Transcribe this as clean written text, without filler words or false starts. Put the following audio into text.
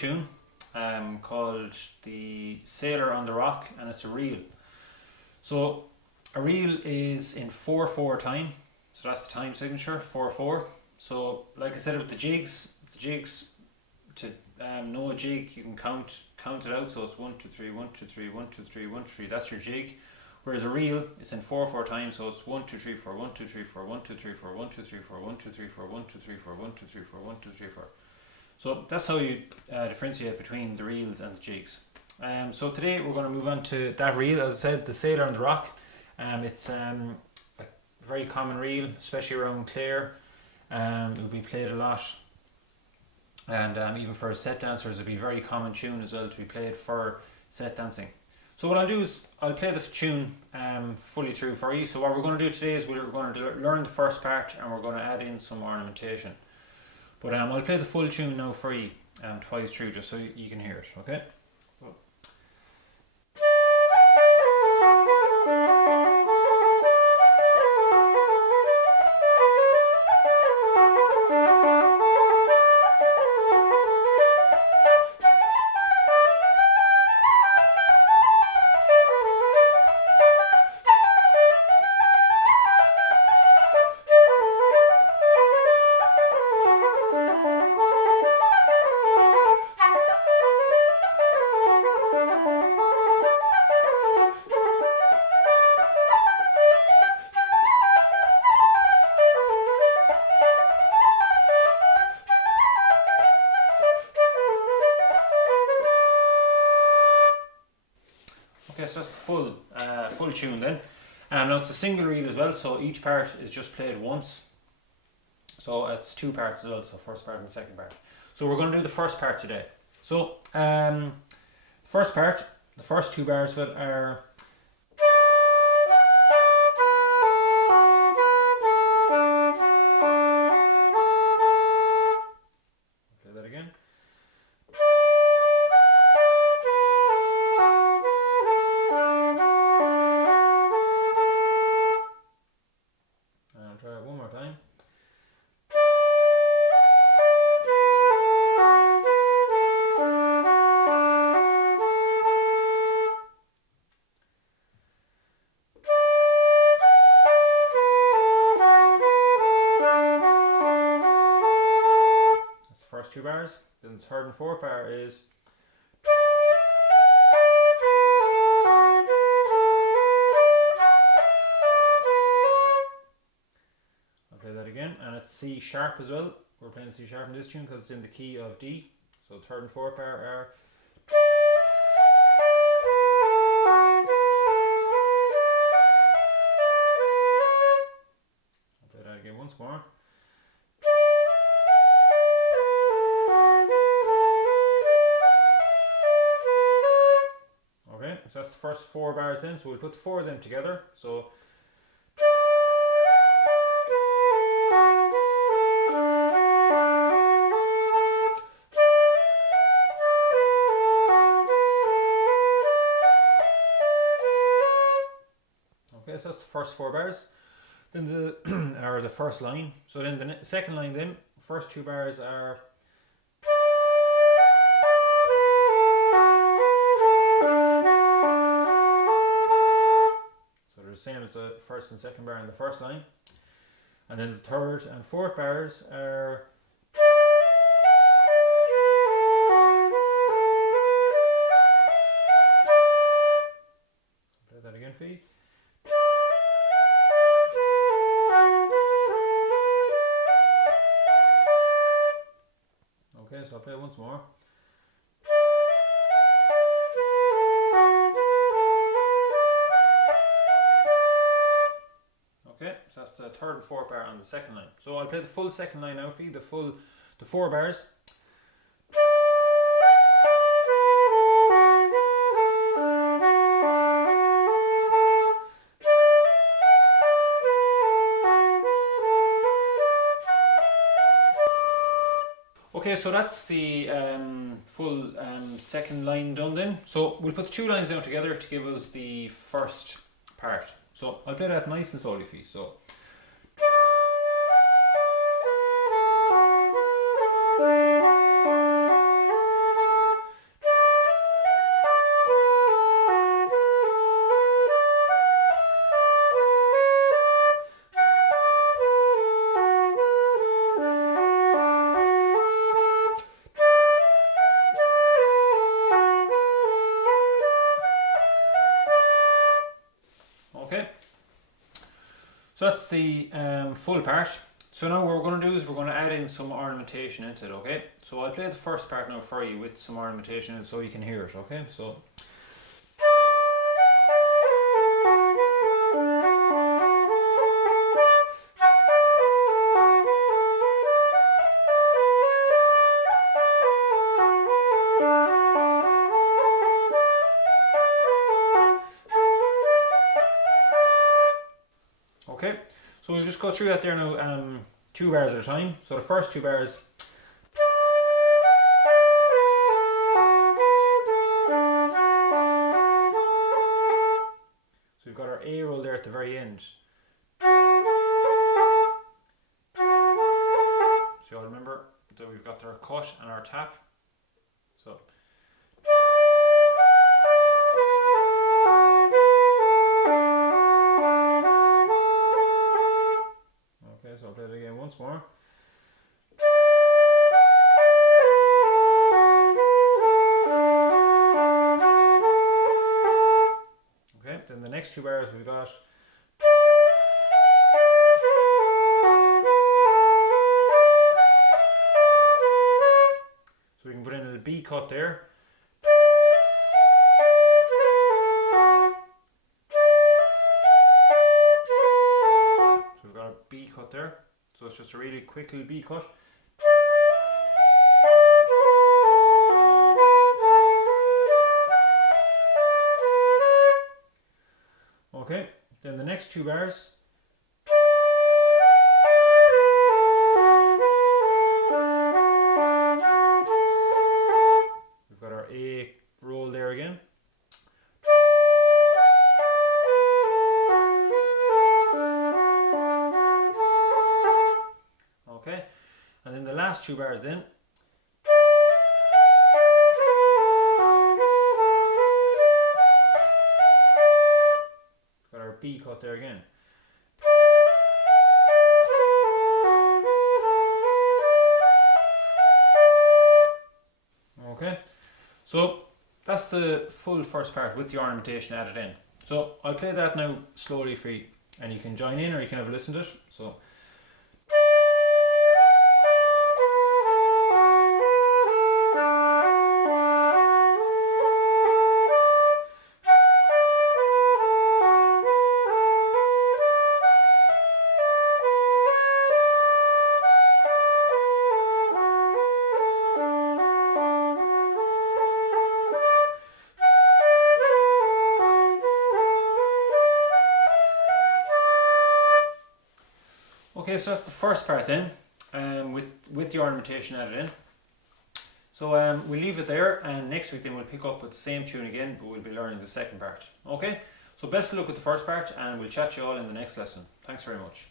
tune called The Sailor on the Rock, and it's a reel. So a reel is in 4/4 time, so that's the time signature, 4/4. So like I said with the jigs to know a jig, you can count it out. So it's 1 2 3 1 2 3 1 2 3 1 2 3. That's your jig. Whereas a reel, it's in 4/4 time, so it's 1 2 3 4 1 2 3 4 1 2 3 4 1 2 3 4 1 2 3 4 1 2 3 4 1 2 3 4 1 2 3 4. So that's how you differentiate between the reels and the jigs. So today we're going to move on to that reel. As I said, the Sailor on the Rock. It's a very common reel, especially around Clare. It will be played a lot, and even for set dancers, it'll be a very common tune as well to be played for set dancing. So what I'll do is I'll play the tune fully through for you. So what we're going to do today is we're going to learn the first part, and we're going to add in some ornamentation. But I'll play the full tune now for you twice through, just so you can hear it, okay? Okay, so that's the full tune then. Now it's a single reel as well, so each part is just played once. So it's two parts as well, so first part and the second part. So we're going to do the first part today. So first part, the first two bars of it are. Play that again. Try it one more time. That's the first two bars. Then the third and fourth bar is. Play that again, and it's C sharp as well. We're playing C sharp in this tune because it's in the key of D. So third and fourth bar are. I'll play that again once more. Okay, so that's the first four bars then. So we'll put the four of them together. So. So that's the first four bars. Then the first line. So then the second line then, first two bars are. So they're the same as the first and second bar in the first line. And then the third and fourth bars are. Play that again for you. Okay, so I'll play it once more. Okay, so that's the third and fourth bar on the second line. So I'll play the full second line now for you, the four bars. Okay, so that's the full second line done then. So we'll put the two lines down together to give us the first part. So I'll play that nice and slowly for you. So. Okay, so that's the full part. So now what we're going to do is we're going to add in some ornamentation into it, okay? So I'll play the first part now for you with some ornamentation in it so you can hear it, okay? So. Okay, so we'll just go through that there now, 2 bars at a time. So the first 2 bars. So we've got our A roll there at the very end. So you'll remember that we've got our cut and our tap. So. Okay, so I'll play it again once more. Okay, then the next 2 bars we've got. So we can put in a B cut there. So we've got a B cut there. So it's just a really quick little B cut. Okay, then the next 2 bars. We've got our A roll there again. Okay, and then the last 2 bars then. We've got our B cut there again. Okay, so that's the full first part with the ornamentation added in. So I'll play that now slowly for you, and you can join in or you can have a listen to it. So. Okay, so that's the first part then, with the ornamentation added in. So we'll leave it there, and next week then we'll pick up with the same tune again, but we'll be learning the second part. Okay, so best of luck with the first part, and we'll chat to you all in the next lesson. Thanks very much.